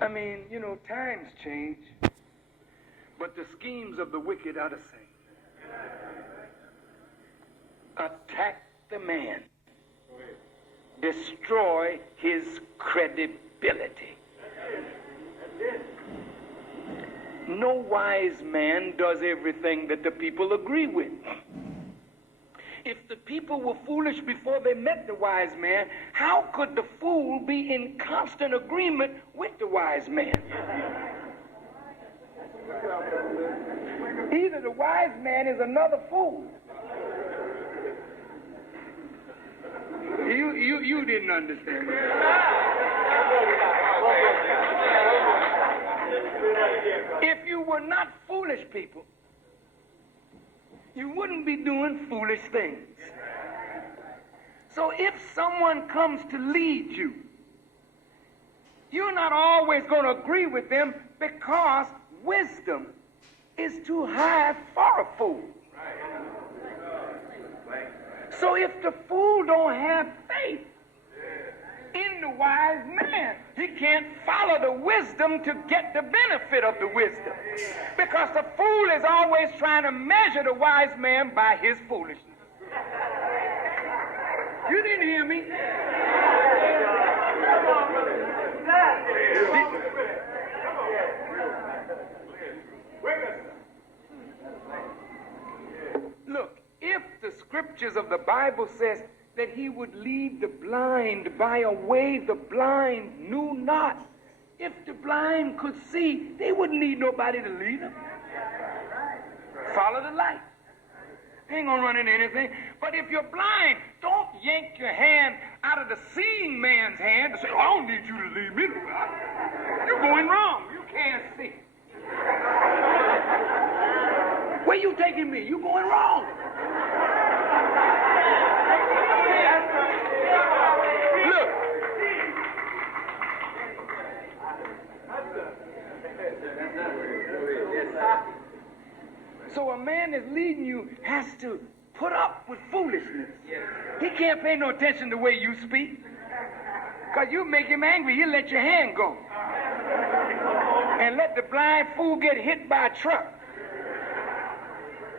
I mean, you know, times change, but the schemes of the wicked are the same. Attack the man. Destroy his credibility. No wise man does everything that the people agree with. If the people were foolish before they met the wise man, how could the fool be in constant agreement with the wise man? Either the wise man is another fool. You didn't understand me. If you were not foolish people, you wouldn't be doing foolish things. So if someone comes to lead you, you're not always going to agree with them because wisdom is too high for a fool. So if the fool don't have faith in the wise man, he can't follow the wisdom to get the benefit of the wisdom. Because the fool is always trying to measure the wise man by his foolishness. You didn't hear me? Look, if the scriptures of the Bible says that he would lead the blind by a way the blind knew not. If the blind could see, they wouldn't need nobody to lead them. Follow the light. Ain't gonna run into anything. But if you're blind, don't yank your hand out of the seeing man's hand and say, oh, I don't need you to lead me. You're going wrong. You can't see. Where you taking me? You going wrong. Look. So a man that's leading you has to put up with foolishness. He can't pay no attention to the way you speak. Because you make him angry, he'll let your hand go. And let the blind fool get hit by a truck.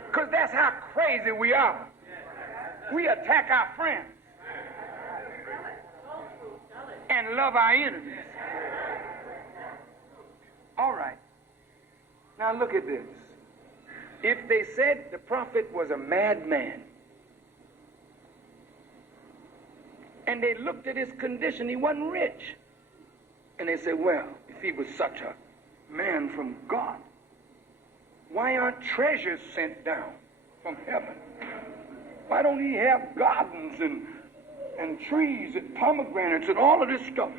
Because that's how crazy we are. We attack our friends and love our enemies. All right. Now look at this. If they said the prophet was a madman, and they looked at his condition, he wasn't rich, and they said, well, if he was such a man from God, why aren't treasures sent down from heaven? Why don't he have gardens and trees and pomegranates and all of this stuff?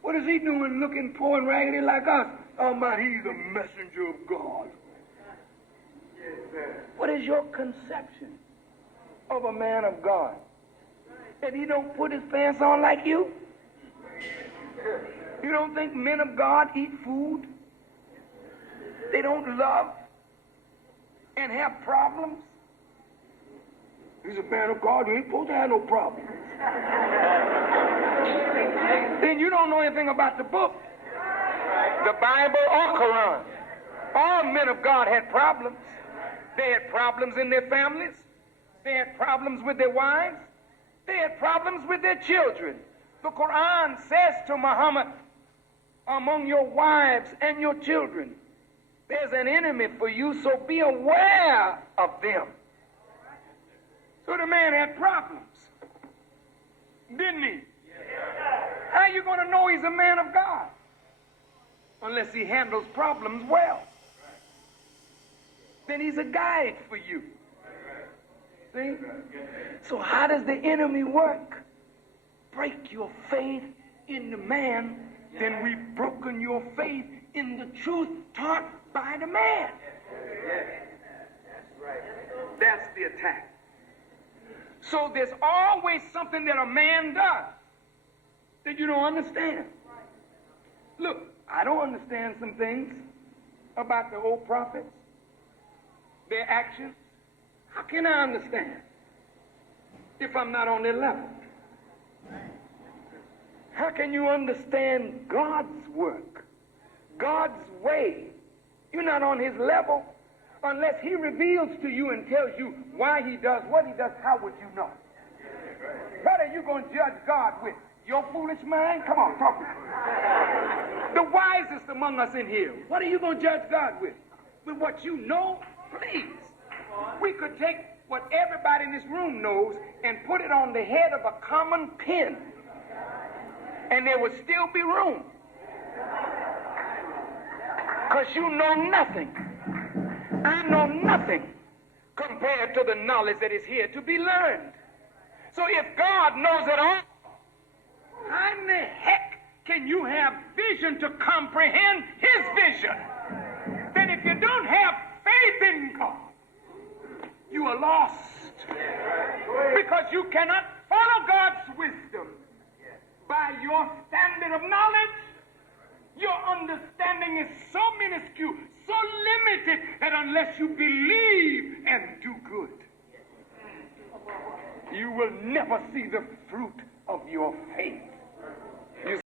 What is he doing looking poor and raggedy like us? Oh, but he's a messenger of God. What is your conception of a man of God? That he don't put his pants on like you? You don't think men of God eat food? They don't love and have problems? He's a man of God, he ain't supposed to have no problems. Then you don't know anything about the book, the Bible or Quran. All men of God had problems. They had problems in their families. They had problems with their wives. They had problems with their children. The Quran says to Muhammad, among your wives and your children, there's an enemy for you, so be aware of them. So the man had problems, didn't he? How are you going to know he's a man of God? Unless he handles problems well. Then he's a guide for you. See? So how does the enemy work? Break your faith in the man, then we've broken your faith in the truth taught by the man. That's the attack. So there's always something that a man does that you don't understand. Look, I don't understand some things about the old prophets, their actions. How can I understand if I'm not on their level? How can you understand God's work God's way. You're not on his level. Unless he reveals to you and tells you why he does what he does, how would you know? What are you going to judge God with? Your foolish mind? Come on, talk to me. The wisest among us in here, what are you going to judge God with? With what you know? Please. We could take what everybody in this room knows and put it on the head of a common pin, and there would still be room. Because you know nothing. I know nothing compared to the knowledge that is here to be learned. So if God knows it all, how in the heck can you have vision to comprehend his vision? Then if you don't have faith in God, you are lost. Because you cannot follow God's wisdom by your standard of knowledge. Your understanding is so minuscule, so limited, that unless you believe and do good, you will never see the fruit of your faith.